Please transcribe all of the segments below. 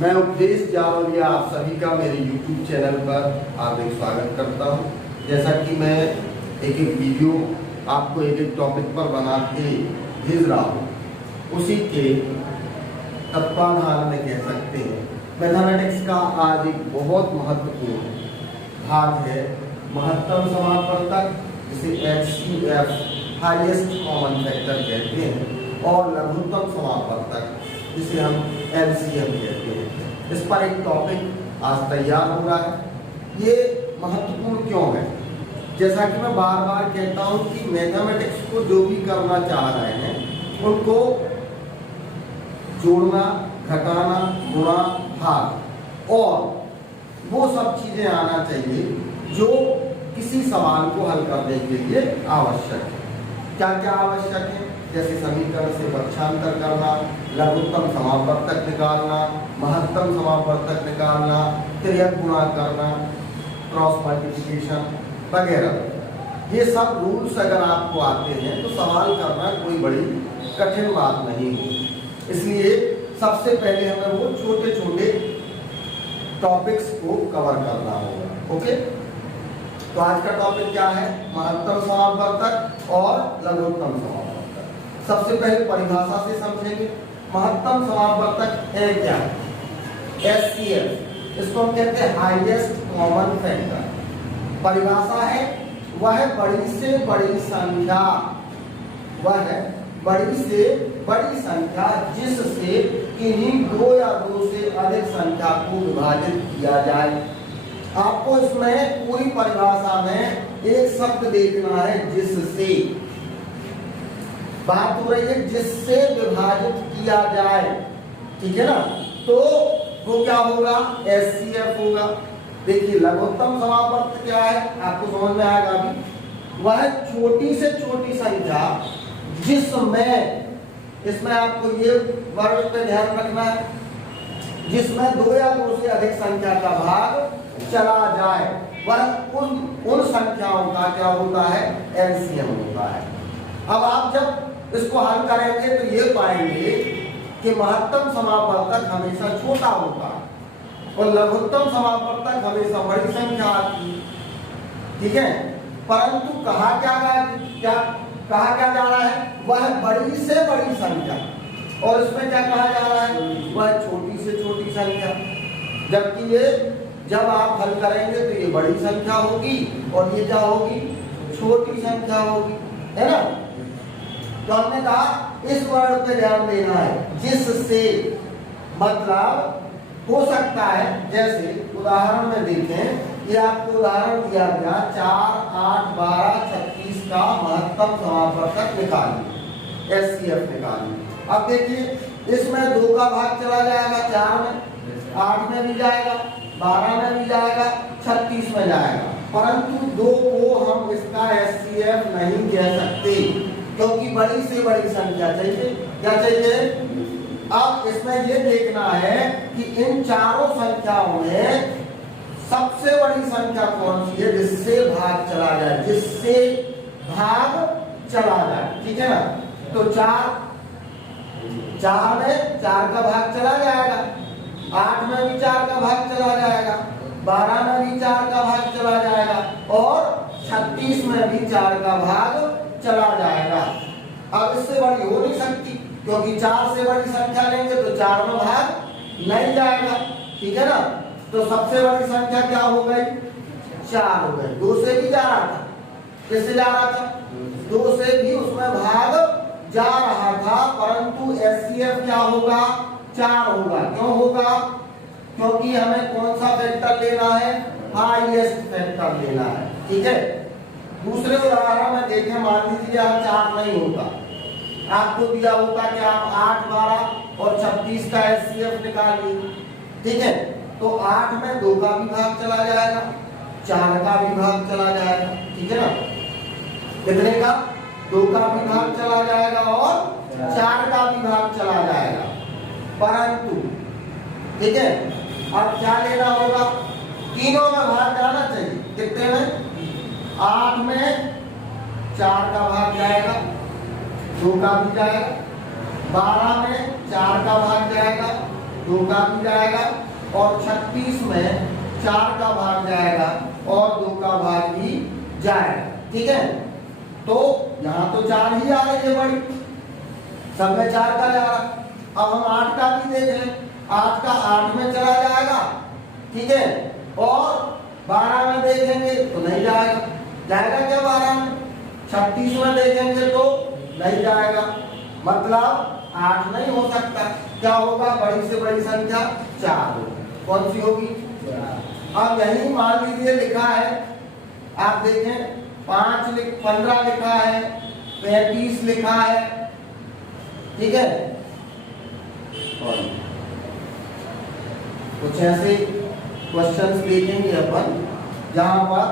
मैं उपदेश जावलिया आप सभी का मेरे YouTube चैनल पर हार्दिक स्वागत करता हूं। जैसा कि मैं एक वीडियो आपको एक टॉपिक पर बना के भेज रहा हूं, उसी के तत्वाधान में कह सकते हैं मैथमेटिक्स का आज एक बहुत महत्वपूर्ण भाग है महत्तम समापवर्तक, जिसे HCF हाईएस्ट कॉमन फैक्टर कहते हैं, और लघुत्तम समापवर्तक जिसे हम LCM कहते हैं। इस पर एक टॉपिक आज तैयार हो रहा है। ये महत्वपूर्ण क्यों है? जैसा कि मैं बार बार कहता हूं कि मैथमेटिक्स को जो भी करना चाह रहे हैं उनको जोड़ना, घटाना, गुणा, भाग और वो सब चीजें आना चाहिए जो किसी सवाल को हल करने के लिए आवश्यक है। क्या क्या आवश्यक है? जैसे समीकरण से पक्षांतर करना, लघुत्तम समापवर्तक निकालना, महत्तम समापवर्तक निकालना, त्रियक गुणा करना, क्रॉस मल्टीप्लिकेशन वगैरह। ये सब रूल्स अगर आपको आते हैं तो सवाल करना कोई बड़ी कठिन बात नहीं है। इसलिए सबसे पहले हमें वो छोटे छोटे टॉपिक्स को कवर करना होगा। ओके, तो आज का टॉपिक क्या है? महत्तम समापवर्तक और लघुत्तम समापवर्तक। सबसे पहले परिभाषा से समझेंगे। महत्तम समापवर्तक है क्या? HCF, इसको हम कहते हैं हाईएस्ट कॉमन फैक्टर। परिभाषा है वह बड़ी से बड़ी संख्या, वह बड़ी से बड़ी संख्या जिससे किन्हीं दो या दो से अधिक संख्या को विभाजित किया जाए। आपको इसमें पूरी परिभाषा में एक शब्द देखना है, जिससे। बात हो रही है जिससे विभाजित किया जाए, ठीक है ना? तो वो क्या होगा? HCF होगा। देखिए लघुत्तम समापवर्तक क्या है, आपको समझ में आएगा अभी। वह छोटी से छोटी संख्या जिसमें, इसमें आपको ये वर्ड पे ध्यान रखना है, जिसमें दो या दो से अधिक संख्या का भाग चला जाए, वह उन संख्याओं का क्या होता है? LCM होता है। अब आप जब इसको हल करेंगे तो ये पाएंगे कि महत्तम समापवर्तक हमेशा छोटा होता है और लघुत्तम समापवर्तक हमेशा बड़ी संख्या आती है, ठीक है? परंतु कहा क्या जा रहा है? वह बड़ी से बड़ी संख्या, और इसमें क्या कहा जा रहा है? वह छोटी से छोटी संख्या। जबकि ये जब आप हल करेंगे तो ये बड़ी संख्या होगी और ये क्या होगी? छोटी संख्या होगी, है ना? तो हमने कहा इस वर्ड पे ध्यान देना है, जिससे मतलब हो सकता है, जैसे उदाहरण में देखें, ये आपको उदाहरण दिया गया 4, 8, 12, 36 का महत्तम समापवर्तक निकालिए, HCF निकालिए। अब देखिए इसमें 2 का भाग चला जाएगा 4 में, 8 में भी जाएगा, 12 में भी जाएगा, 36 में जाएगा, परंतु 2 को हम इसका HCF नहीं कह सकते क्योंकि बड़ी से बड़ी संख्या चाहिए। क्या चाहिए? अब इसमें ये देखना है कि इन चारों संख्याओं में सबसे बड़ी संख्या कौन सी है जिससे भाग चला जाए, जिससे भाग चला जाए, ठीक है ना? तो 4 में 4 का भाग चला जाएगा, 8 में भी 4 का भाग चला जाएगा, 12 में भी 4 का भाग चला जाएगा और 36 में भी 4 का भाग चला जाएगा। अब इससे बड़ी हो नहीं सकती क्योंकि 4 से बड़ी संख्या लेंगे तो 4 में भाग नहीं जाएगा, ठीक है ना? तो सबसे बड़ी संख्या क्या हो गई? 4 हो गई। 2 से भी जा रहा था, किससे जा रहा था? 2 से भी उसमें भाग जा रहा था, परंतु HCF क्या होगा? 4 होगा। क्यों होगा? क्योंकि हमें कौन सा फैक्टर लेना है? हाईएस्ट फैक्टर लेना है, ठीक है? दूसरे उदाहरण में देखें, मान लीजिए यहाँ 4 नहीं होता, आपको दिया होता कि आप 8, 12 और 36 का HCF निकालिए, ठीक है? तो 8 में 2 का भी भाग चला जाएगा, 4 का भी भाग चला जाएगा, ठीक है ना? कितने का? 2 का भी भाग चला जाएगा और 4 का भी भाग चला जाएगा, परंतु ठीक है, अब क्या लेना होगा? तीनों में भाग जाना चाहिए। कितने में? 8 में 4 का भाग जाएगा, 2 का भी जाएगा, 12 में 4 का भाग जाएगा, 2 2 का भी जाएगा और 36 में 4 का भाग जाएगा और 2 का भाग भी जाएगा। ठीक है, तो यहाँ तो 4 ही आ रही है बड़ी, सब में 4 का जा रहा। अब हम 8 का भी देख लें, 8 का 8 में चला जाएगा, ठीक है, और 12 में देखेंगे तो नहीं जाएगा, जाएगा क्या 12 में? 36 में देखेंगे तो नहीं जाएगा, मतलब 8 नहीं हो सकता। क्या होगा? बड़ी से बड़ी संख्या 4 होगी। कौन सी होगी? अब यही मान लीजिए लिखा है, आप देखें 15 लिखा है, 35 लिखा है, ठीक है, और कुछ ऐसे क्वेश्चंस देखेंगे अपन जहां पर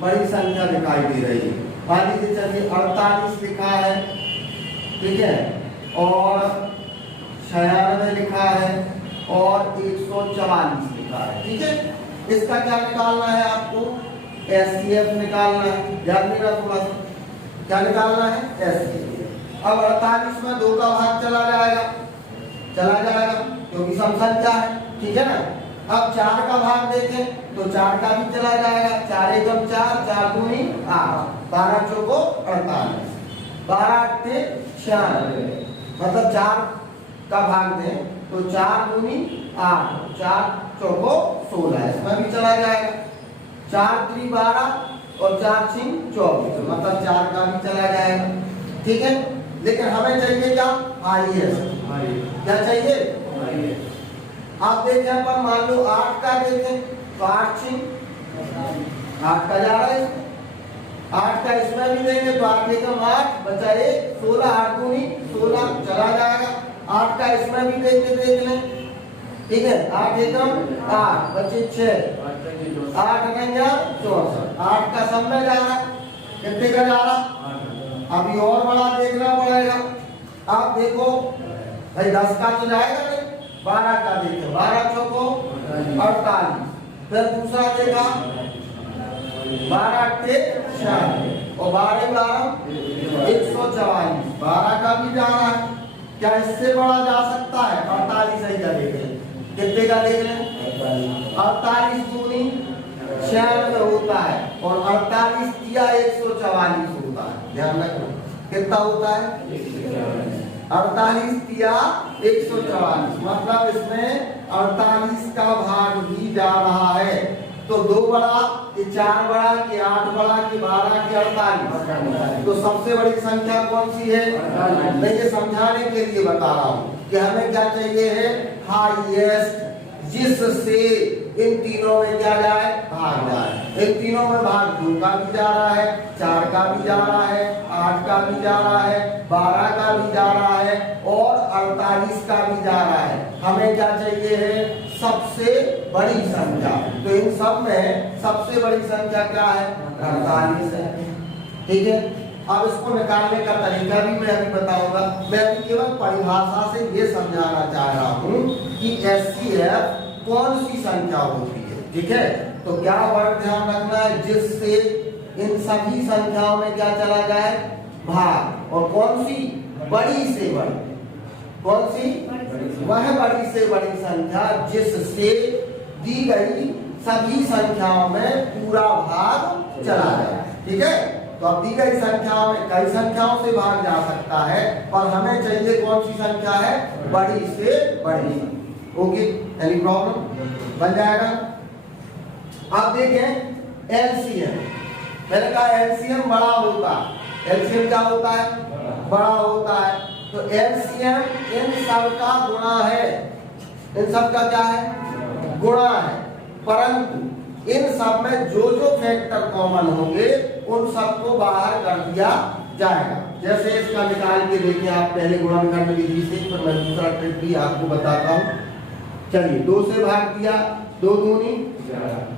बड़ी संख्या दिखाई दे रही है। मान लीजिए चलिए 48 लिखा है, ठीक है, और 96 लिखा है और 144 लिखा है, ठीक है। इसका क्या निकालना है आपको? एचसीएफ निकालना है, ध्यान देना थोड़ा सा, क्या निकालना है? एचसीएफ। अब 48 में 2 का भाग चला जाएगा क्योंकि सम संख्या है, ठीक है ना। अब 4 का भाग देखें तो 4 का भी चला जाएगा, 4 एकम 4, 4 दूनी 8, 12 चौको 48, 12 अट्ठे 96, मतलब 4 का भाग दें तो 4 दूनी 8, 4 चौको 16, इसमें भी चला जाएगा, 4 3 12 और 4 6 24, मतलब 4 का भी चला जाएगा, ठीक है। लेकिन हमें चाहिए क्या? हाईएस्ट। क्या चाहिए? आप देखें अपन, मान लो 8 का देखें तो 8 6 8 का जा रहा है, 8 का इसमें भी देंगे तो 8 एकम 8 बचा 1, 16, 8 दूनी 16 चला जाएगा। 8 का इसमें भी देख लें, ठीक है, 8 एकम 8 बचे 6, 8 अगेंगे 64, 8 का सब में जा रहा, कितने का जा रहा? अभी और बड़ा देखना पड़ेगा। आप देखो भाई 10 का तो जाएगा नहीं, 12 का देखो, 12 चौको 48, फिर दूसरा देखा 12 अट्ठे 96 और 12 12 144, 12 का भी जा रहा है। क्या इससे बड़ा जा सकता है? 48 ही का देख लें, कितने का देख लें? 48 दूनी 96 होता है और 48 किया 144 होता है, ध्यान रखना कितना होता है? 48 किया 144, मतलब इसमें 48 का भाग भी जा रहा है। तो 2 बड़ा कि 4 बड़ा कि 8 बड़ा कि 12 कि 48, तो सबसे बड़ी संख्या कौन सी है? मैं ये समझाने के लिए बता रहा हूँ कि हमें क्या चाहिए है? हाईएस्ट, जिससे इन तीनों में क्या जाए? भाग जाए। इन तीनों में भाग 2 का भी जा रहा है, 4 का भी जा रहा है, 8 का भी जा रहा है, 12 का भी जा रहा है और 48 का भी जा रहा है। हमें क्या चाहिए है? सबसे बड़ी संख्या। तो इन सब में सबसे बड़ी संख्या क्या है? 48 है, ठीक है। अब इसको निकालने का तरीका भी मैं अभी बताऊंगा। मैं अभी केवल परिभाषा से ये समझाना चाह रहा हूँ कि एचसीएफ कौन सी संख्या होती है, ठीक है। तो क्या वर्ड ध्यान रखना है? जिससे इन सभी संख्याओं में क्या चला जाए? भाग। और कौन सी? बड़ी से बड़ी। कौन सी? वह बड़ी से बड़ी संख्या जिससे दी गई सभी संख्याओं में पूरा भाग चला जाए, ठीक है। तो अब दी गई संख्याओं में कई संख्याओं से भाग जा सकता है और हमें चाहिए कौन सी संख्या है? बड़ी से बड़ी। Okay, any problem? बन जाएगा। अब देखें एलसीएम, मैंने कहा एलसीएम बड़ा होता है। एलसीएम क्या होता है? बड़ा होता है। तो एलसीएम इन सब का गुणा है। इन सब का क्या है? गुणा है। परंतु इन सब में जो जो फैक्टर कॉमन होंगे उन सबको बाहर कर दिया जाएगा। जैसे इसका निकाल के देखिए आप, पहले गुणनखंड विधि से, फिर मैं दूसरा ट्रिक भी आपको बताता हूँ। चलिए 2 से भाग दिया, 2 दूनी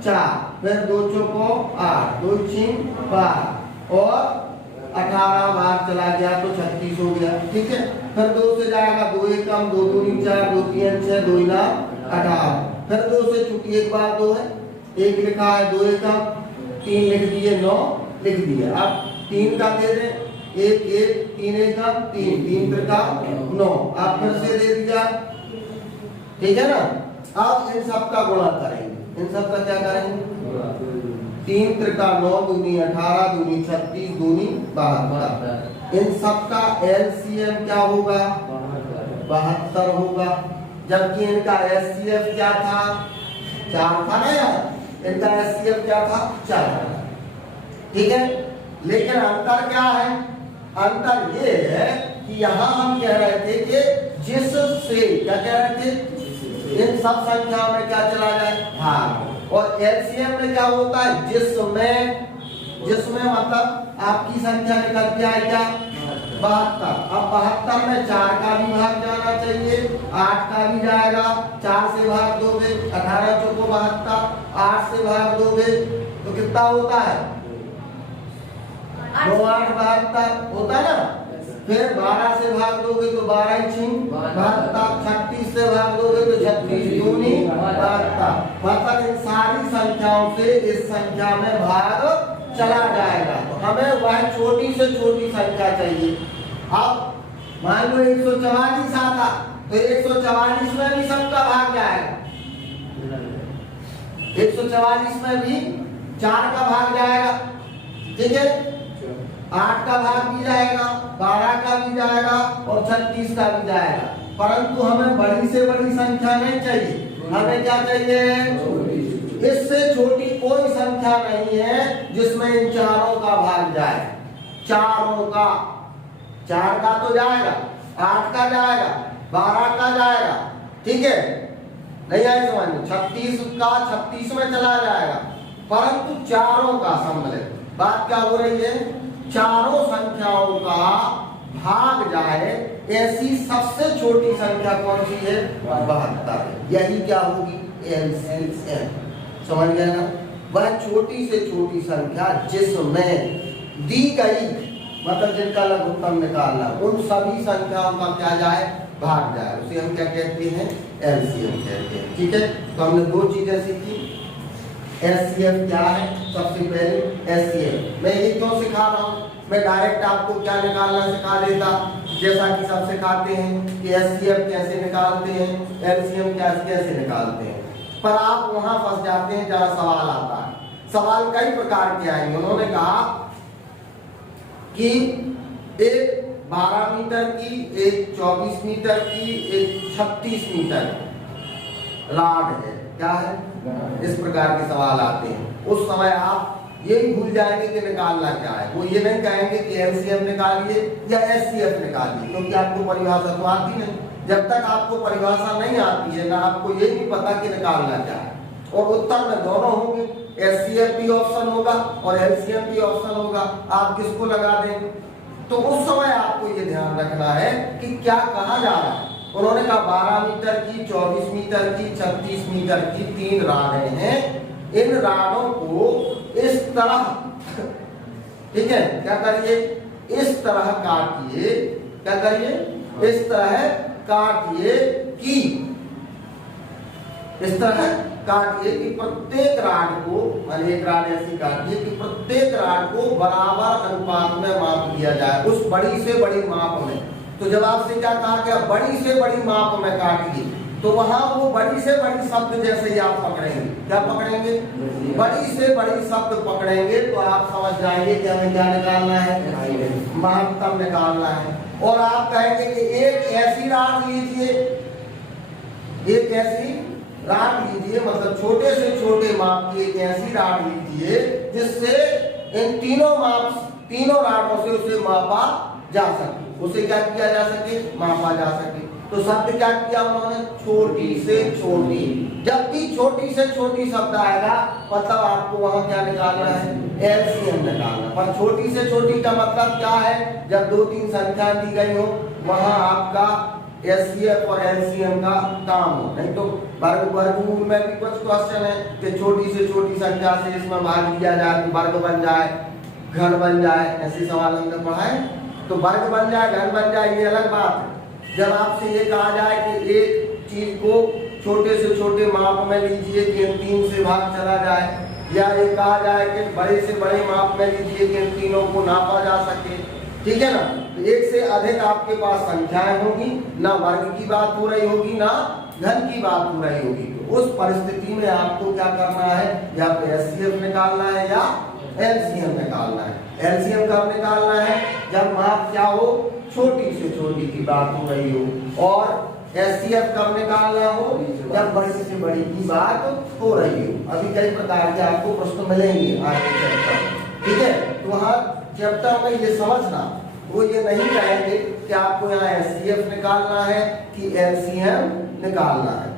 4, फिर 2 चौको 8, 2 6 12 और 18 बार चला गया तो 36 हो गया, ठीक है। फिर 2 से जाएगा, 2 एकम 2 दूनी 4, 2 3 6, 2 इना 18। फिर 2 से चूंकि एक बार 2 है, 1 लिखा है, 2 एकम 3 लिख दिए, 9 लिख दिए। अब 3 का दे दें, 1 1 3 एकम 3, 3 त्रिका 9। आप फिर से दे दिया ठीक है ना। अब इन सब का गुणा करेंगे, इन सब का क्या करेंगे, 3 त्रिका 9 दूनी 18 दूनी 36 दूनी 72। इन सब का एलसीएम क्या होगा, 72 होगा। जबकि इनका एचसीएफ क्या था, 4 था ना यार, इनका एचसीएफ क्या था, 4 था। ठीक है, लेकिन अंतर क्या है, अंतर ये है कि यहां हम कह रहे थे कि जिससे क्या कह रहे थे, इन सब संख्याओं में क्या चला जाए, भाग। और एलसीएम में क्या होता है, जिसमें मतलब आपकी संख्या निकल के आए क्या, 72। अब 72 में 4 का भी भाग जाना चाहिए, 8 का भी जाएगा, 4 से भाग दोगे 18 चौको 72, 8 से भाग दोगे तो कितना होता है, 2 8 72 होता है ना। फिर 12 से भाग दोगे तो 12 6 72, 36 से भाग दोगे तो 36 दूनी 72। मतलब इन सारी संख्याओं से इस संख्या में भाग चला जाएगा। तो हमें वह छोटी से छोटी संख्या चाहिए। अब मान लो 144 आता तो 144 में भी सबका भाग जाएगा, 144 में भी 4 का भाग जाएगा, ठीक है, 8 का भाग भी जाएगा, 12 का भी जाएगा और 36 का भी जाएगा। परंतु हमें बड़ी से बड़ी संख्या नहीं चाहिए, हमें क्या चाहिए, इससे छोटी कोई संख्या नहीं है जिसमें इन चारों का भाग जाए। चारों का, 4 का तो जाएगा, 8 का जाएगा, 12 का जाएगा, ठीक है, नहीं आए समझ में, 36 का 36 में चला जाएगा, परंतु चारों का सम्मिलित बात क्या हो रही है, चारों संख्याओं का भाग जाए, ऐसी सबसे छोटी संख्या कौन सी है, 72। यही क्या होगी, एलसीएम। समझ गए ना, वह छोटी से छोटी संख्या जिसमें दी गई, मतलब जिनका लघुत्तम निकालना, उन सभी संख्याओं का क्या जाए, भाग जाए, उसे हम क्या कहते हैं, एलसीएम कहते हैं। ठीक है, तो हमने 2 चीजें सीखी। एचसीएफ क्या है, सबसे पहले एचसीएफ मैं ये क्यों सिखा रहा हूँ, मैं डायरेक्ट आपको क्या निकालना सिखा देता, जैसा कि सब सिखाते हैं कि एचसीएफ कैसे निकालते हैं, एलसीएम कैसे निकालते हैं, पर आप वहां फंस जाते हैं जहां सवाल आता है। सवाल कई प्रकार के आएंगे। उन्होंने कहा कि एक 12 मीटर की, एक 24 मीटर की, एक 36 मीटर राड है, क्या है, इस प्रकार के सवाल आते हैं। उस समय आप ये ही भूल जाएंगे कि निकालना क्या है, वो ये नहीं कहेंगे कि एलसीएम निकालिए या एचसीएफ निकालिए, क्योंकि आपको परिभाषा तो आती नहीं। जब तक आपको परिभाषा नहीं आती है ना, आपको ये नहीं पता कि निकालना क्या है। और उत्तर में दोनों होंगे, एचसीएफ भी ऑप्शन होगा और एलसीएम भी ऑप्शन होगा, आप किसको लगा देंगे। तो उस समय आपको ये ध्यान रखना है कि क्या कहा जा रहा है। उन्होंने कहा 12 मीटर की, 24 मीटर की, 36 मीटर की 3 राडें हैं। इन राडों को इस तरह, ठीक है, क्या करिए, इस तरह काटिए, क्या करिए, इस तरह काटिए कि, इस तरह काटिए कि प्रत्येक राड को, मान एक राड ऐसी काटिए कि प्रत्येक राड को बराबर अनुपात में माप लिया जाए, उस बड़ी से बड़ी माप में। तो जब आपसे क्या कहा कि बड़ी से बड़ी माप में काटिए, तो वहां वो बड़ी से बड़ी शब्द जैसे ही आप पकड़ेंगे, क्या पकड़ेंगे, बड़ी से बड़ी शब्द पकड़ेंगे, तो आप समझ जाएंगे कि हमें क्या निकालना है, महत्तम निकालना है। और आप कहेंगे कि एक ऐसी राड लीजिए, एक ऐसी राड लीजिए, मतलब छोटे से छोटे माप की एक ऐसी राड लीजिए जिससे इन तीनों राडों से उसे मापा जा सके, उसे क्या किया जा सके, मापा जा सके। तो शब्द क्या किया उन्होंने, छोटी से छोटी। जब भी छोटी से छोटी शब्द आएगा मतलब आपको वहां क्या निकालना है, एलसीएम निकालना। पर छोटी से छोटी का मतलब क्या है, जब 2-3 संख्या दी गई हो वहां आपका एचसीएफ और एलसीएम का काम हो। नहीं तो वर्गमूल में भी कुछ क्वेश्चन है कि छोटी से छोटी संख्या से इसमें भाग लिया जाए तो वर्ग बन जाए, घन बन जाए, ऐसे सवाल हमने पढ़ा है। तो वर्ग बन जाए, घन बन जाए, ये अलग बात है। जब आपसे ये कहा जाए कि एक चीज को छोटे से छोटे माप में लीजिए कि 3 से भाग चला जाए, या ये कहा जाए कि बड़े से बड़े माप में लीजिए कि इन तीनों को नापा जा सके, ठीक है ना। तो एक से अधिक आपके पास संख्याएं होगी, ना वर्ग की बात हो रही होगी ना घन की बात हो रही होगी। तो उस परिस्थिति में आपको क्या करना है, या तो एचसीएफ निकालना है या एलसीएम निकालना है। एलसीएम कब निकालना है, जब माप क्या हो, छोटी से छोटी की बात हो रही हो, और एचसीएफ कब निकालना हो, जब बड़ी से बड़ी की बात हो रही हो। अभी कई प्रकार के आपको प्रश्न मिलेंगे आगे चैप्टर, ठीक है। तो हर चैप्टर में ये समझना, वो ये नहीं कहेंगे कि आपको यहाँ एचसीएफ निकालना है कि एलसीएम निकालना है,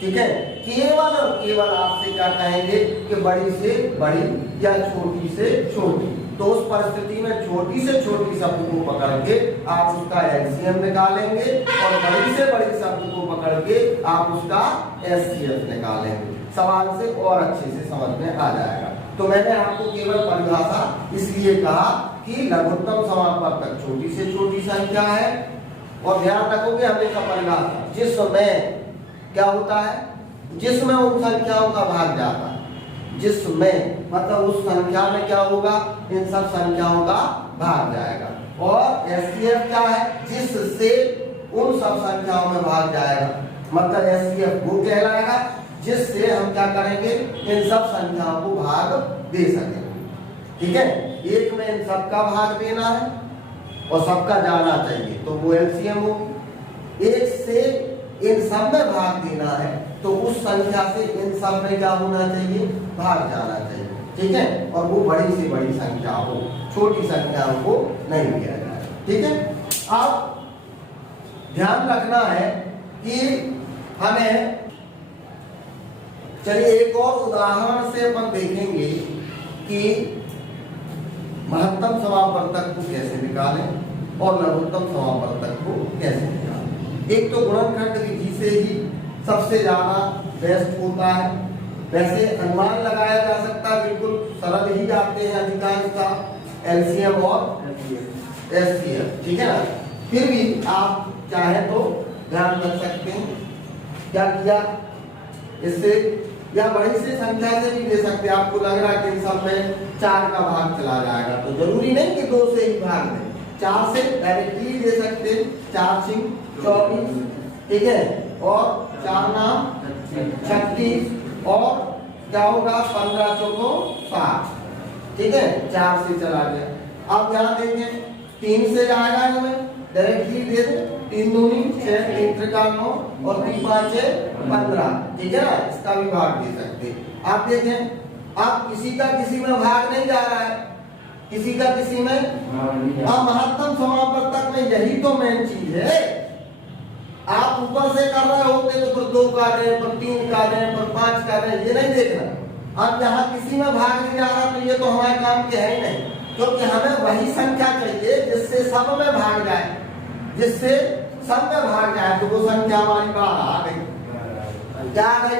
ठीक है। केवल और केवल आपसे क्या कहेंगे कि बड़ी से बड़ी या छोटी से छोटी। तो उस परिस्थिति में छोटी से छोटी शब्द को पकड़ के आप उसका एलसीएम निकालेंगे, और बड़ी से बड़ी शब्द को पकड़ के आप उसका एचसीएफ निकालेंगे। सवाल से और अच्छे से समझ में आ जाएगा। तो मैंने आपको केवल परिभाषा इसलिए कहा कि लघुत्तम समापवर्तक छोटी से छोटी संख्या है, और ध्यान रखोगे हमेशा परिभाषा, जिसमें क्या होता है, जिसमें उन संख्याओं का भाग जाता है, जिसमें मतलब उस संख्या में क्या होगा, इन सब संख्याओं का भाग जाएगा। और एचसीएफ क्या है, जिससे उन सब संख्याओं में भाग जाएगा, मतलब एचसीएफ वो कहलाएगा जिससे हम क्या करेंगे, इन सब संख्याओं को भाग दे सकेंगे, ठीक है। एक में इन सबका भाग देना है और सबका जाना चाहिए, तो वो एलसीएम होगी। एक से इन सब में भाग देना है, तो उस संख्या से इन सब में क्या होना चाहिए, भाग जाना चाहिए, ठीक है। और वो बड़ी से बड़ी संख्या हो, छोटी संख्याओं को नहीं लिया जाए, ठीक है। अब ध्यान रखना है कि हमें, चलिए एक और उदाहरण से अपन देखेंगे कि महत्तम समापवर्तक को कैसे निकालें और लघुत्तम समापवर्तक को कैसे निकालें। एक तो गुणनखंड विधि से ही सबसे ज्यादा बेस्ट होता है। वैसे अनुमान लगाया जा सकता है, बिल्कुल सरल ही जाते हैं अधिकांश का, एलसीएम और एचसीएफ, ठीक है ना। फिर भी आप चाहे तो ध्यान रख सकते हैं, क्या किया इससे, या बड़ी से संख्या से भी ले सकते हैं। आपको लग रहा है कि इन सब में 4 का भाग चला जाएगा, तो जरूरी नहीं कि 2 से ही भाग दें, 4 से डायरेक्टली दे सकते हैं। 4 सिंह 24, ठीक है, और 4 नाम 36, और क्या होगा 15 चौको 60, ठीक है, 4 से चला गया। अब यहाँ देखें 3 से जाएगा, हमें डायरेक्टली दे दे, 3 दूनी 6, 3 त्रिका 9 और 3 5 15, ठीक है ना, इसका भी भाग दे सकते हैं। आप देखें अब किसी का किसी में भाग नहीं जा रहा है, किसी का किसी में, अब महत्तम समापवर्तक में यही तो मेन चीज है। आप ऊपर से कर रहे होते तो फिर 2 कर रहे हैं, फिर 3 कर रहे हैं, फिर 5 कर रहे हैं, ये नहीं देखना। अब यहाँ किसी में भाग नहीं जा रहा, तो ये तो हमारे काम के है ही नहीं, क्योंकि हमें वही संख्या चाहिए जिससे सब में भाग जाए, जिससे सब में भाग जाए। तो वो संख्या हमारी 12 आ गई, क्या आ गई,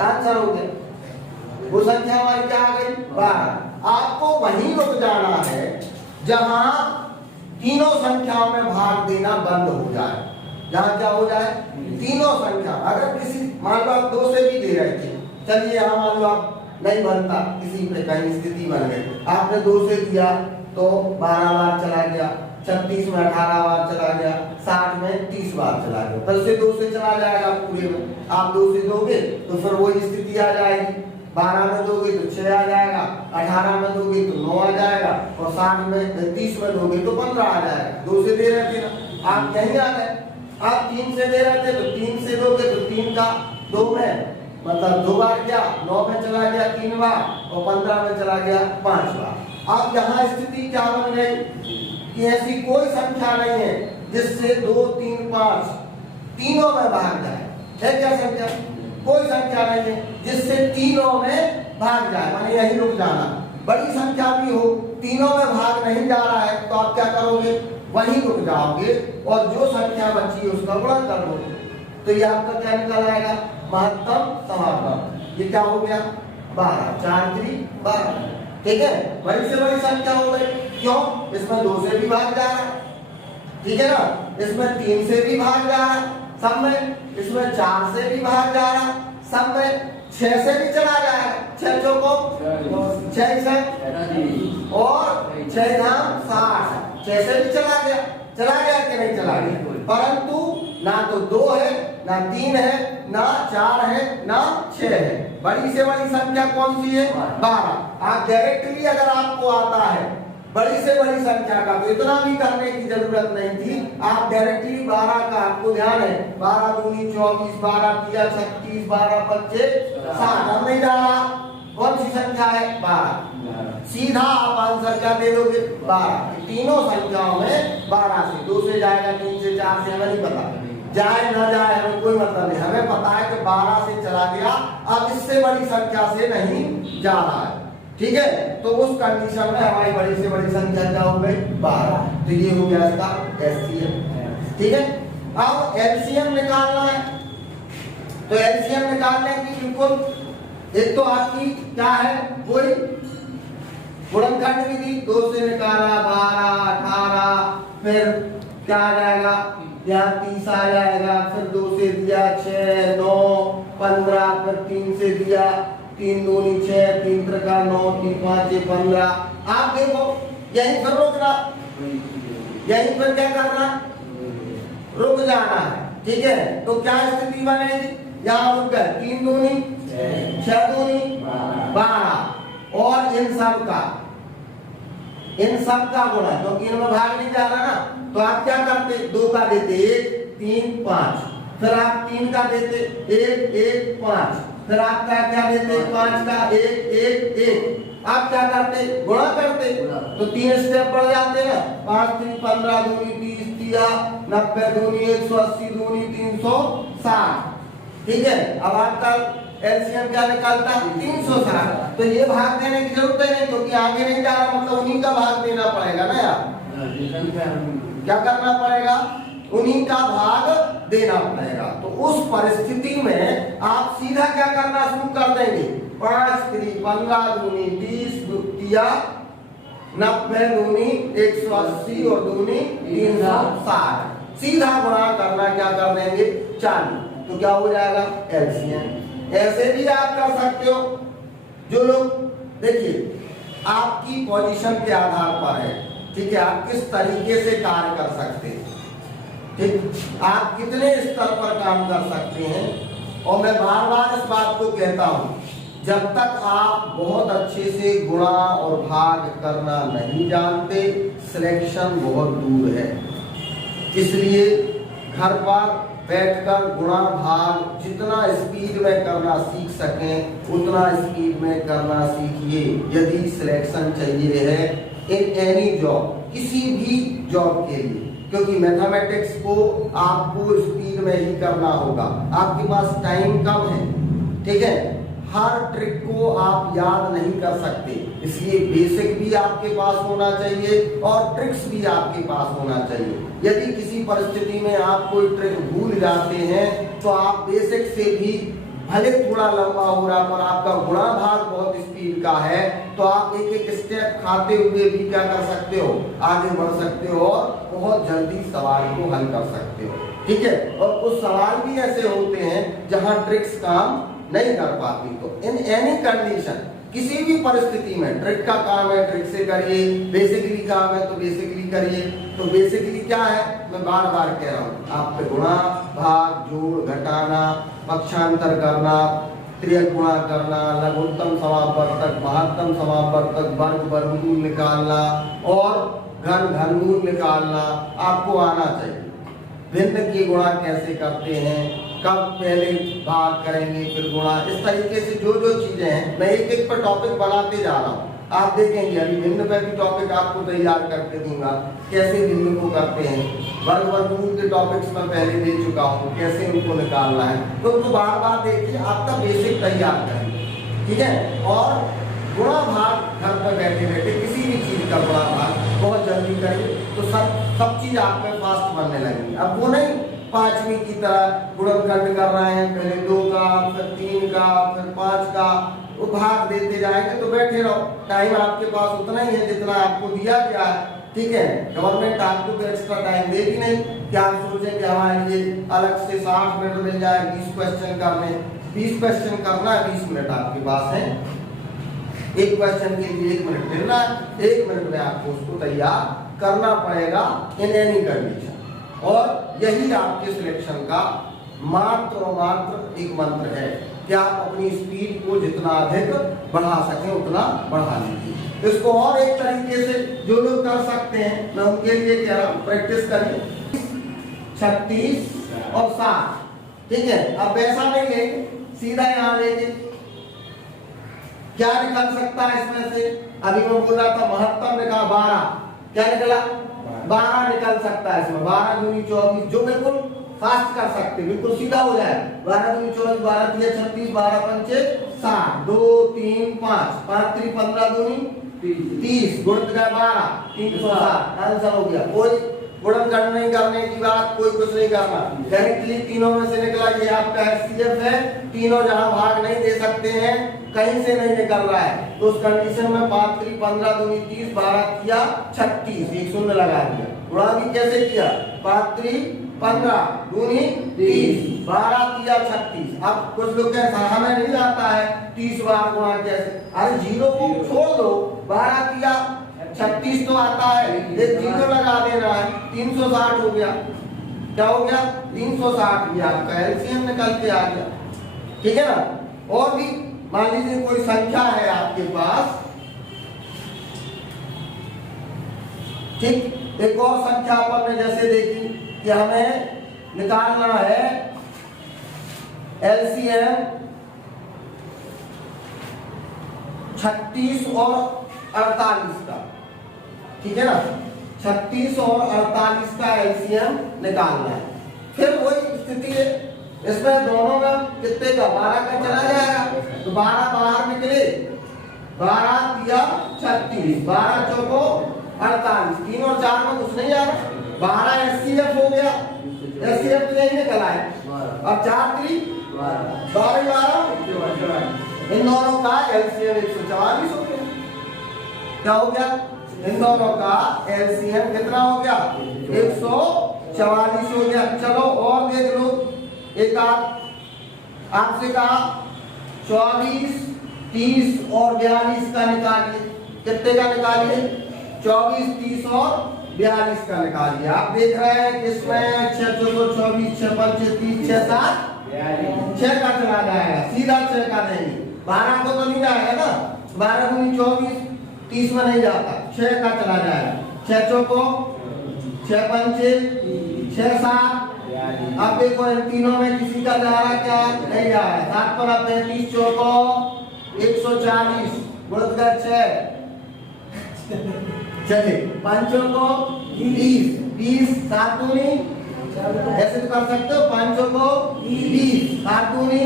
आंसर हो गया। वो संख्या हमारी क्या आ गई, 12। आपको वहीं रुक जाना है जहां तीनों संख्याओं में भाग देना बंद हो जाए, जहां क्या हो जाए, तीनों संख्या। अगर किसी मान लो आप 2 से भी दे रहे थे, चलिए यहाँ मान लो आप नहीं बनता, किसी पे कहीं स्थिति बन गई, आपने 2 से दिया तो 12 बार चला गया, 36 में 18 बार चला गया, 60 में 30 बार चला गया, फिर से 2 से चला जाएगा पूरे में। आप 2 से दोगे तो फिर वही स्थिति आ जाएगी, 12 में दोगे तो 6 आ जाएगा, 18 में दोगे तो 9 आ जाएगा, और 60 में 30 में दोगे तो 15 आ जाएगा। 2 से दे रहे थे ना, आप यहीं आ गए। आप 3 से दे रहे थे तो 3 से दोगे तो 3 का 2 में मतलब 2 बार गया, 9 में चला गया 3 बार, और 15 में चला गया 5 बार। अब यहाँ स्थिति क्या बन गई कि ऐसी कोई संख्या नहीं है जिससे 2, 3, 5 तीनों में भाग जाए। है क्या संख्या? कोई संख्या नहीं है जिससे तीनों में भाग जाए, माने यही रुक जाना। बड़ी संख्या भी हो, तीनों में भाग नहीं जा रहा है, तो आप क्या करोगे, वहीं रुक जाओगे और जो संख्या बची है उसका गुणा कर दोगे। तो ये आपका क्या निकल आएगा, महत्तम समापवर्तक। ये क्या हो गया, 12, 4 3 12, ठीक है। बड़ी से बड़ी संख्या हो गई, क्यों, इसमें 2 से भी भाग जा रहा है, ठीक है ना, इसमें 3 से भी भाग जा रहा है सब में, इसमें 4 से भी भाग जा रहा है सब में, 6 से भी चला जाएगा, 6 चौको 6 और 6 धाम 60, 6 से भी चला गया कि नहीं चला गया, परंतु ना तो 2 है, ना 3 है, ना 4 है, ना 6 है। बड़ी से बड़ी संख्या कौन सी है? 12। आप डायरेक्टली अगर आपको आता है बड़ी से बड़ी संख्या का तो इतना भी करने की जरूरत नहीं थी, आप डायरेक्टली 12 का, आपको ध्यान है 12 दूनी 24, 12 तिया 36, 12 पच्चे 60, अब नहीं डाला, कौन सी संख्या है? 12। सीधा आप आंसर क्या दे दोगे? 12। तीनों संख्याओं में 12 से, 2 से जाएगा, 3 से, 4 से, हमें नहीं पता, जाए ना जाए हमें कोई मतलब नहीं, हमें पता है कि 12 से चला गया, अब इससे बड़ी संख्या से नहीं जा रहा है, ठीक है। तो उस कंडीशन में हमारी बड़ी से बड़ी संख्या क्या हो गई? 12। तो ये हो गया इसका एलसीएम, ठीक है। अब एलसीएम निकालना है, तो एलसीएम निकालने की बिल्कुल एक तो आपकी क्या है, वही गुणनखंड विधि, 2 से निकाला 12, 18, फिर क्या आ जाएगा, यहाँ 30 आ जाएगा, फिर 2 से दिया 6, 9, 15, फिर 3 से दिया 3 दूनी 6, 3 त्रिका 9, 3 पांचे 15। आप देखो यहीं पर रुकना, यहीं पर क्या करना, रुक जाना है, ठीक है। तो क्या स्थिति बनेगी, यहाँ रुक गए, 3 दूनी 6 दूनी 12, और इन सब का गुणा, क्योंकि इनमें भाग नहीं जा रहा ना, तो आप क्या करते, 2 का देते 1, 3, 5, फिर आप 3 का देते 1, 1, 5, फिर आप क्या देते 5 का 1, 1, 1, आप क्या करते, गुणा करते, तो 3 स्टेप बढ़ जाते हैं, 5 3 15 दूनी 30, 90 दूनी 180 दूनी 360, ठीक है। अब आपका एलसीएम क्या निकालता है? 360। तो ये भाग देने की जरूरत है नहीं, क्योंकि आगे नहीं जा रहा, मतलब उन्हीं का भाग देना पड़ेगा ना यार, क्या करना पड़ेगा, उन्हीं का भाग देना पड़ेगा। तो उस परिस्थिति में आप सीधा क्या करना शुरू कर देंगे, 5 3 15 दूनी 20 तिया 90 दूनी 180 और दूनी 360, सीधा गुणा करना क्या कर देंगे 40, तो क्या हो जाएगा एलसीएम। ऐसे भी आप कर सकते हो, जो लोग देखिए आपकी पोजीशन के आधार पर है, ठीक है, आप किस तरीके से कार्य कर सकते हैं, ठीक, आप कितने स्तर पर काम कर सकते हैं। और मैं बार बार इस बात को कहता हूं, जब तक आप बहुत अच्छे से गुणा और भाग करना नहीं जानते, सिलेक्शन बहुत दूर है। इसलिए घर पर बैठकर गुणा भाग जितना स्पीड में करना सीख सकें उतना स्पीड में करना सीखिए, यदि सिलेक्शन चाहिए है इन एनी जॉब, किसी भी जॉब के लिए, क्योंकि मैथमेटिक्स को आपको स्पीड में ही करना होगा, आपके पास टाइम कम है, ठीक है। हर ट्रिक को आप याद नहीं कर सकते, इसलिए बेसिक भी आपके पास होना चाहिए और ट्रिक्स भी आपके पास होना चाहिए। यदि किसी परिस्थिति में आप कोई ट्रिक भूल जाते हैं तो आप बेसिक से भी, भले थोड़ा लंबा हो रहा पर आपका गुणा भाग बहुत स्पीड का है, तो आप एक एक स्टेप खाते हुए भी क्या कर सकते हो, आगे बढ़ सकते हो और बहुत जल्दी सवाल को हल कर सकते हो, ठीक है। और कुछ सवाल भी ऐसे होते हैं जहां ट्रिक्स काम नहीं कर पाती, तो इन एनी कंडीशन, किसी भी परिस्थिति में ट्रिक का काम है ट्रिक से करिए, बेसिकली काम है तो बेसिकली करिए। तो बेसिकली क्या है, मैं बार बार कह रहा हूँ, आप पे गुणा भाग जोड़ घटाना, पक्षांतर करना, त्रियक गुणा करना, लघुत्तम समापवर्तक, महत्तम समापवर्तक, वर्ग वर्गमूल निकालना और घन घनमूल निकालना आपको आना चाहिए। भिन्न की गुणा कैसे करते हैं, कब पहले भाग करेंगे फिर गुणा, इस तरीके से जो जो चीजें हैं मैं एक एक पर टॉपिक बनाते जा रहा हूँ। आप देखेंगे अभी भिन्न पर भी टॉपिक आपको तैयार करके दूंगा, कैसे भिन्न को करते हैं। वर्ग वर्गमूल के टॉपिक्स मैं पहले दे चुका हूँ, कैसे उनको निकालना है, तो उनको बार बार देखिए, आपका बेसिक तैयार करेंगे, ठीक है। और गुणा भाग घर पर बैठे बैठे किसी भी चीज का गुणा भाग बहुत जल्दी करिए, तो सब चीज आप में फास्ट बनने लगेगी। अब वो नहीं 5वीं की तरह गुणनखंड कर रहे हैं, पहले 2 का फिर 3 का फिर 5 का, वो भाग देते जाएंगे तो बैठे रहो, टाइम आपके पास उतना ही है जितना आपको दिया गया है, ठीक है। गवर्नमेंट आपको तो एक्स्ट्रा टाइम देगी नहीं कि आप सोचें कि हमारे लिए अलग से 60 मिनट मिल जाए 20 क्वेश्चन करने। 20 क्वेश्चन करना है, 20 मिनट आपके पास है, एक क्वेश्चन के लिए 1 मिनट मिल रहा है, 1 मिनट में आपको उसको तैयार करना पड़ेगा इन एनी कंडीशन। और यही आपके सिलेक्शन का मात्र और मात्र एक मंत्र है कि आप अपनी स्पीड को जितना अधिक बढ़ा सकें उतना बढ़ा लीजिए। इसको और एक तरीके से जो लोग कर सकते हैं, मैं उनके लिए कह रहा हूं, प्रैक्टिस करिए 36 और 60, ठीक है। अब वैसा नहीं लेंगे, सीधा यहाँ लेंगे, क्या निकल सकता है इसमें से? अभी मैं बोल रहा था महत्तम निकला 12, क्या निकला? 12 निकल सकता है इसमें। 12 दूनी 24, जो बिल्कुल फास्ट कर सकते, बिल्कुल सीधा हो जाए। 12 दूनी 24, 12 तिया 36, 12 पंचे 60, 2 3 5, 5 3 15 दूनी 30, गुणित का 12, 360, आंसर हो गया। कोई गुणन करने की बात, कोई कुछ नहीं करना, डायरेक्टली तीनों में से निकला। ये आपका एचसीएफ है, तीनों जहां भाग नहीं दे सकते हैं, कहीं से नहीं निकल रहा है, तो उस कंडीशन में 5 3 15 दूनी 30, 12 तिया 36, एक शून्य लगा दिया। गुणा भी कैसे किया? 5 3 15 दूनी 30, 12 तिया 36। अब कुछ लोग कहते हैं हमें नहीं आता है 30 बार गुणा कैसे? अरे जीरो को छोड़ दो, 12 तिया 36 तो आता है, एक जीरो लगा देना है, 360 हो गया। क्या हो गया? 360। ये आपका एलसीएम निकल के आ गया, ठीक है ना। और भी मान लीजिए कोई संख्या है आपके पास, ठीक, एक और संख्या अपन ने जैसे देखी कि हमें निकालना है एलसीएम 36 और 48 का, ठीक है ना। 36 और 48 का एलसीएम निकालना है। फिर वही स्थिति है, इसमें दोनों में कितने का? 12 का चला जाएगा, तो 12 बाहर निकले, 12 तिया 36, 12 चौको 48, 3 और 4 में कुछ नहीं आ रहा, 12 एचसीएफ हो गया, एचसीएफ तो नहीं निकला है। अब 4 3 12, इन दोनों का एलसीएम 144 हो गया। क्या हो गया? इन दोनों का एलसीएम कितना हो गया? 144 हो गया। चलो और देख लो, एक आपसे कहा 24 30 और 42 का निकालिए। कितने का निकालिए? 24 30 और 42 का निकालिए। आप देख रहे हैं कि इसमें 6 24 24 6 5 30 6 7 6 का चला जाएगा, सीधा 6 का नहीं। 12 को तो नहीं जाएगा ना, 12 दूनी 24, 30 में नहीं जाता, 6 का चला जाएगा। 6 चौको 6 पंचे 6 7। अब देखो इन तीनों में किसी का जा रहा क्या? नहीं जा रहा है। 7 पर आप 30 चौको 140, गुणित का 6, चलिए 5 चौको 20, 20 7 दूनी, ऐसे तो कर सकते हो, 5 चौको 20, 7 दूनी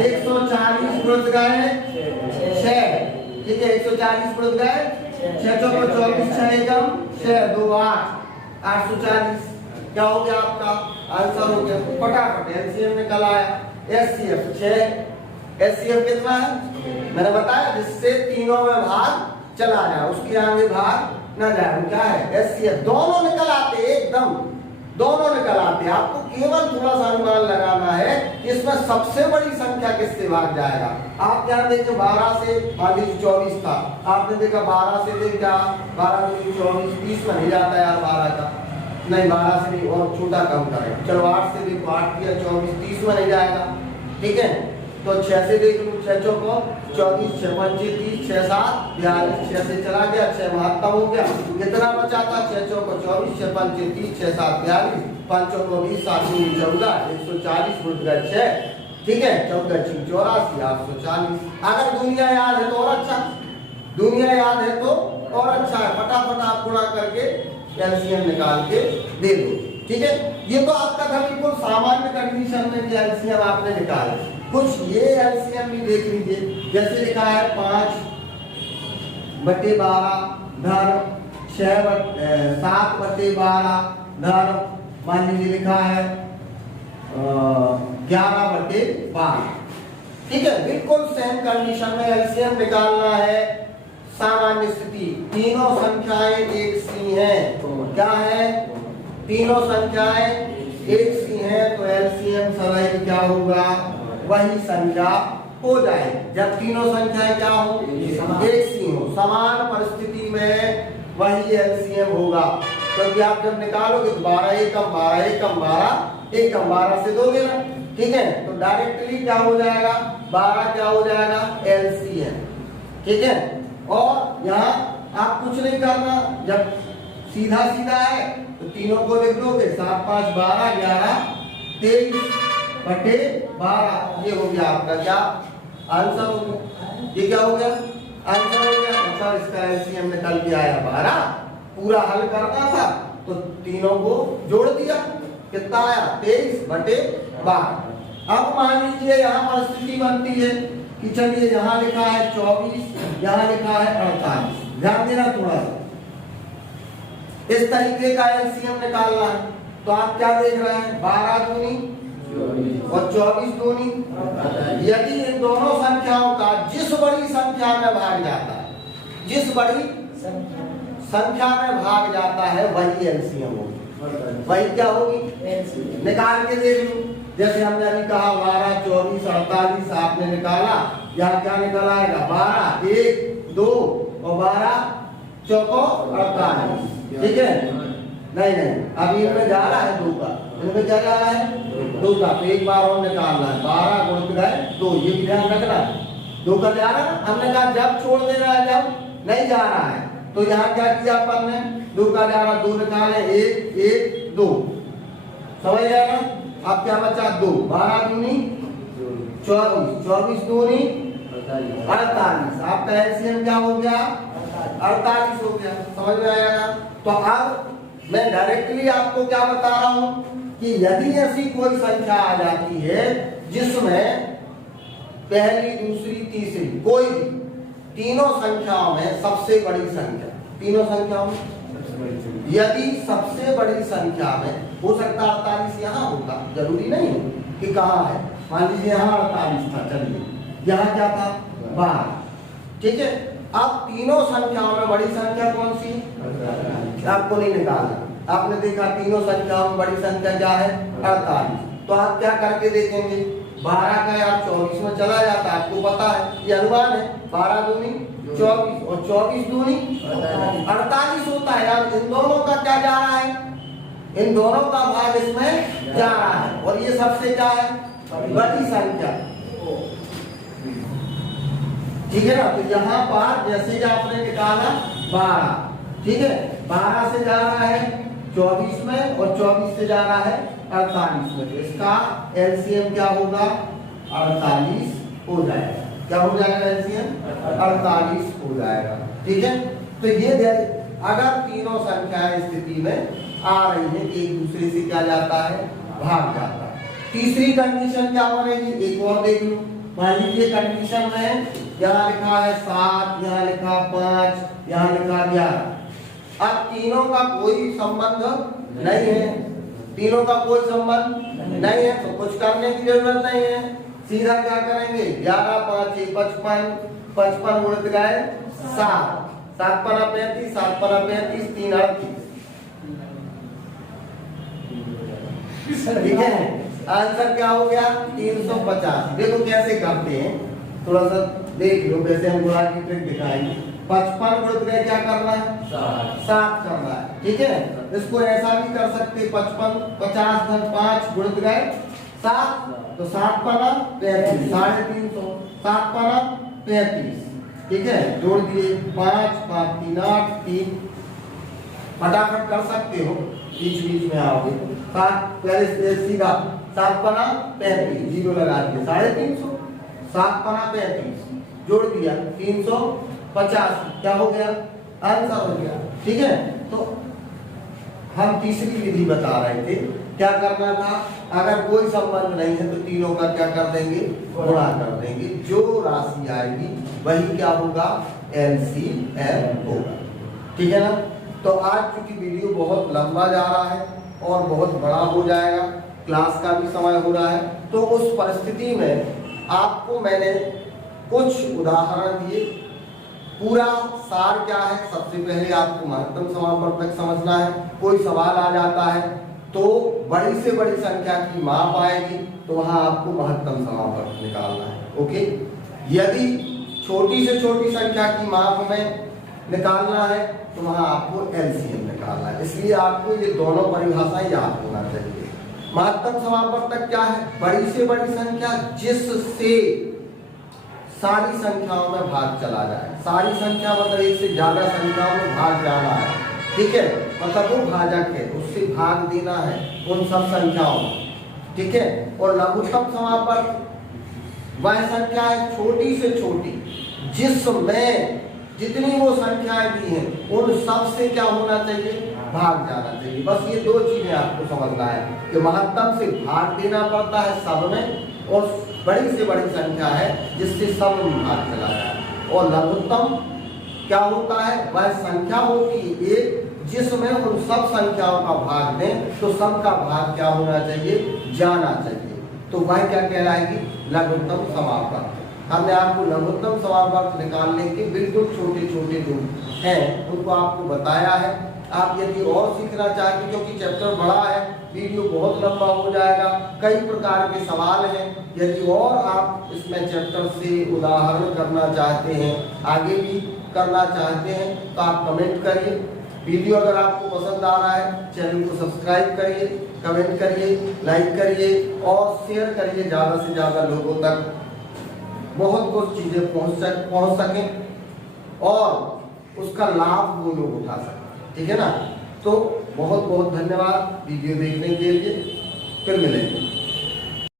140, गुणित गए 6, ठीक है, 140 गुणित गए 6 चौको 24, 6 एकम 6 2 8, 840। क्या हो गया? आपका आंसर हो गया। फटाफट एलसीएम निकल आया। एचसीएफ 6, एचसीएफ कितना है? मैंने बताया जिससे तीनों में भाग चला जाए, उसके आगे भाग ना जाए, क्या है? एचसीएफ। दोनों निकल आते, एकदम दोनों निकल आते। आपको केवल थोड़ा सा अनुमान लगाना है कि इसमें सबसे बड़ी संख्या किससे भाग जाएगा। आप ध्यान देखिए, 12 से मान लीजिए 24 था, आपने देखा 12 से देख क्या 12 दूनी 24, 30 में नहीं जाता यार 12 का, नहीं 12 से नहीं, और छोटा कम करें, चलो 8 से देखो, 8 किया 24, 30 में नहीं जाएगा, ठीक है। तो 6 से देख लो, 6 चौको 24, 6 पंचे 30, 6 7 42, 6 से चला गया, 6 महत्तम हो गया। कितना बचा था? 6 चौको 24, 6 पंचे 30, 6 7 42, 5 चौको 20, 7 दूनी 14, 140 गुणित गए 6, ठीक है, 14 6 84, 840। अगर दुनिया याद है तो और अच्छा, दुनिया याद है तो और अच्छा है। फटाफट आप गुणा करके एलसीएम निकाल के दे दो, ठीक है। ये तो आपका था बिल्कुल सामान्य कंडीशन में कि एलसीएम आपने निकाला। कुछ ये एलसीएम भी देख लीजिए, जैसे लिखा है 5/12 धन 7/12 धन, मान लीजिए लिखा है 11/12, ठीक है। बिल्कुल सेम कंडीशन में एलसीएम निकालना है। सामान्य स्थिति, तीनों संख्याएं एक सी हैं, क्या है? तीनों संख्याएं एक सी हैं, तो एलसीएम सदैव क्या होगा? वही संख्या हो जाए जब तीनों संख्याएं क्या हो? एक सी हो। समान परिस्थिति में वही एलसीएम होगा। क्योंकि आप जब निकालोगे तो 12 एकम 12 एकम 12 एकम 12 से दोगे ना, ठीक है। तो डायरेक्टली क्या हो जाएगा, 12 क्या हो जाएगा एलसीएम, ठीक है। और यहाँ आप कुछ नहीं करना, जब सीधा सीधा है तो तीनों को लिख दोगे 7 5 12 11 23 बटे 12, ये हो गया आपका क्या आंसर हो गया। ये क्या हो गया आंसर हो गया। मतलब इसका एलसीएम निकल के आया 12। पूरा हल करना था तो तीनों को जोड़ दिया, कितना आया 23 बटे 12। अब मान लीजिए यहाँ पर स्थिति बनती है कि चलिए यहाँ लिखा है 24, यहाँ लिखा है 48। ध्यान देना थोड़ा सा, इस तरीके का एलसीएम निकालना है। तो आप क्या देख रहे हैं, 12 दूनी और 24 दूनी। यदि इन दोनों संख्याओं का जिस बड़ी संख्या में भाग जाता है, जिस बड़ी संख्या में भाग जाता है वही एलसीएम होगी, वही क्या होगी निकाल के देख लो। जैसे हमने अभी कहा 12 24 48 आपने निकाला, यहाँ क्या निकल आएगा 12 1 2 और 12 चौको 48, ठीक है। नहीं अभी इनमें जा रहा है 2 का, इनमें क्या जा रहा है 2 का, तो एक बार और निकालना है 12 गुणित गए 2, ये भी ध्यान रखना। 2 का जा रहा है, हमने कहा जब छोड़ देना है, जब नहीं जा रहा है। तो यहाँ क्या किया अपन ने, 2 का जा रहा 2 निकाले 1 1 2, समझ गया ना। अब क्या बचा 2, 12 दूनी 24 24 दूनी 48। आपका एलसीएम क्या हो गया 48 हो गया, समझ में आया ना। तो अब मैं डायरेक्टली आपको क्या बता रहा हूं कि यदि ऐसी कोई संख्या आ जाती है जिसमें पहली दूसरी तीसरी कोई भी तीनों संख्याओं में सबसे बड़ी संख्या, तीनों संख्याओं में यदि सबसे बड़ी संख्या में, हो सकता 48 यहाँ होगा, जरूरी नहीं कि कहाँ है। मान लीजिए यहाँ 48 था, चलिए यहाँ क्या था 12, ठीक है। अब तीनों संख्याओं में बड़ी संख्या कौन सी, आपको नहीं निकालना। आपने देखा तीनों संख्याओं में बड़ी संख्या क्या है 48। तो आप क्या करके देखेंगे, 12 का यार 24 में चला जाता, आपको पता है ये अनुमान है, 12 दूनी 24 और 24 दूनी 48 होता है। यार इन दोनों का क्या जा रहा है, इन दोनों का भाग इसमें जा रहा है, और ये सबसे क्या है बड़ी संख्या, ठीक है ना। तो यहाँ पर जैसे ही आपने निकाला 12, ठीक है, 12 से जा रहा है 24 में और 24 से जा रहा है 48 में, तो इसका एलसीएम क्या होगा 48 हो जाएगा। क्या हो जाएगा एलसीएम 48 हो जाएगा, ठीक है। तो ये अगर तीनों संख्याएं स्थिति में आ रही है कि एक दूसरे से क्या जाता है भाग जाता है। तीसरी कंडीशन क्या बनेगी, एक और देख लो। मान लीजिए कंडीशन में यहाँ लिखा है 7, यहाँ लिखा 5, यहाँ लिखा 11। अब तीनों का कोई संबंध नहीं है, तीनों का कोई संबंध नहीं है, तो कुछ करने की जरूरत नहीं है। सीधा क्या करेंगे 11 5 55, 55 गुणित गए 7, 7 पना 35, 7 पना 35, 3 38, ठीक है। आंसर क्या हो गया 350। देखो कैसे करते हैं, थोड़ा सा देख लो, वैसे हम गुणा की ट्रिक दिखाएंगे। 55 गुणित गए क्या करना है 7 करना है, ठीक है। इसको ऐसा भी कर सकते 55 50 धन 5 गुणित गए 7, तो 7 पना 35, 350, 7 पना 35, ठीक है। जोड़ दिए 5 5 3 8 3, फटाफट कर सकते हो, बीच बीच में आओगे। 7 पहले सीधा 7 पना 35, जीरो लगा दिए 350, 7 पना 35 जोड़ दिया 350, क्या हो गया आंसर हो गया, ठीक है। तो हम तीसरी विधि बता रहे थे, क्या करना था, अगर कोई संबंध नहीं है तो तीनों का क्या कर देंगे गुणा कर देंगे, जो राशि आएगी वही क्या होगा एलसीएम होगा, ठीक है ना। तो आज चूंकि वीडियो बहुत लंबा जा रहा है और बहुत बड़ा हो जाएगा, क्लास का भी समय हो रहा है, तो उस परिस्थिति में आपको मैंने कुछ उदाहरण दिए। पूरा सार क्या है, सबसे पहले आपको महत्तम समापवर्तक समझना है। कोई सवाल आ जाता है तो बड़ी से बड़ी संख्या की माप आएगी तो वहां आपको महत्तम समापवर्तक निकालना है, ओके। यदि छोटी से छोटी संख्या की माप में निकालना है तो वहां आपको एलसीएम निकालना है। इसलिए आपको ये दोनों परिभाषाएं याद होना चाहिए। महत्तम समापवर्तक क्या है? बड़ी से बड़ी संख्या जिससे सारी संख्याओं में भाग चला जाए। सारी संख्या मतलब एक से ज्यादा संख्याओं में भाग जाना है, ठीक है, मतलब वो भाजक है, उससे भाग देना है उन सब संख्याओं में, ठीक है। और लघुत्तम समापवर्तक वह संख्या है छोटी से छोटी जिसमें जितनी वो संख्याएं दी हैं उन सब से क्या होना चाहिए? भाग जाना चाहिए। बस ये दो चीजें आपको समझना है कि महत्तम से भाग देना पड़ता है सब में, और बड़ी से बड़ी संख्या है जिससे सब में भाग चला जाए। और लघुत्तम क्या होता है? वह संख्या होती है एक जिसमें उन सब संख्याओं का भाग दें तो सबका भाग क्या होना चाहिए? जाना चाहिए। तो वह क्या कहलाएगी? लघुत्तम समापवर्तक। हमने आपको लघुत्तम समापवर्तक निकालने के बिल्कुल छोटे छोटे जो हैं उनको आपको बताया है। आप यदि और सीखना चाहते, क्योंकि चैप्टर बड़ा है, वीडियो बहुत लंबा हो जाएगा, कई प्रकार के सवाल हैं, यदि और आप इसमें चैप्टर से उदाहरण करना चाहते हैं, आगे भी करना चाहते हैं, तो आप कमेंट करिए। वीडियो अगर आपको पसंद आ रहा है, चैनल को सब्सक्राइब करिए, कमेंट करिए, लाइक करिए और शेयर करिए ज़्यादा से ज़्यादा लोगों तक, बहुत कुछ चीज़ें पहुँच सकें और उसका लाभ वो लोग उठा सकें, ठीक है ना। तो बहुत बहुत धन्यवाद वीडियो देखने के लिए, फिर मिलेंगे।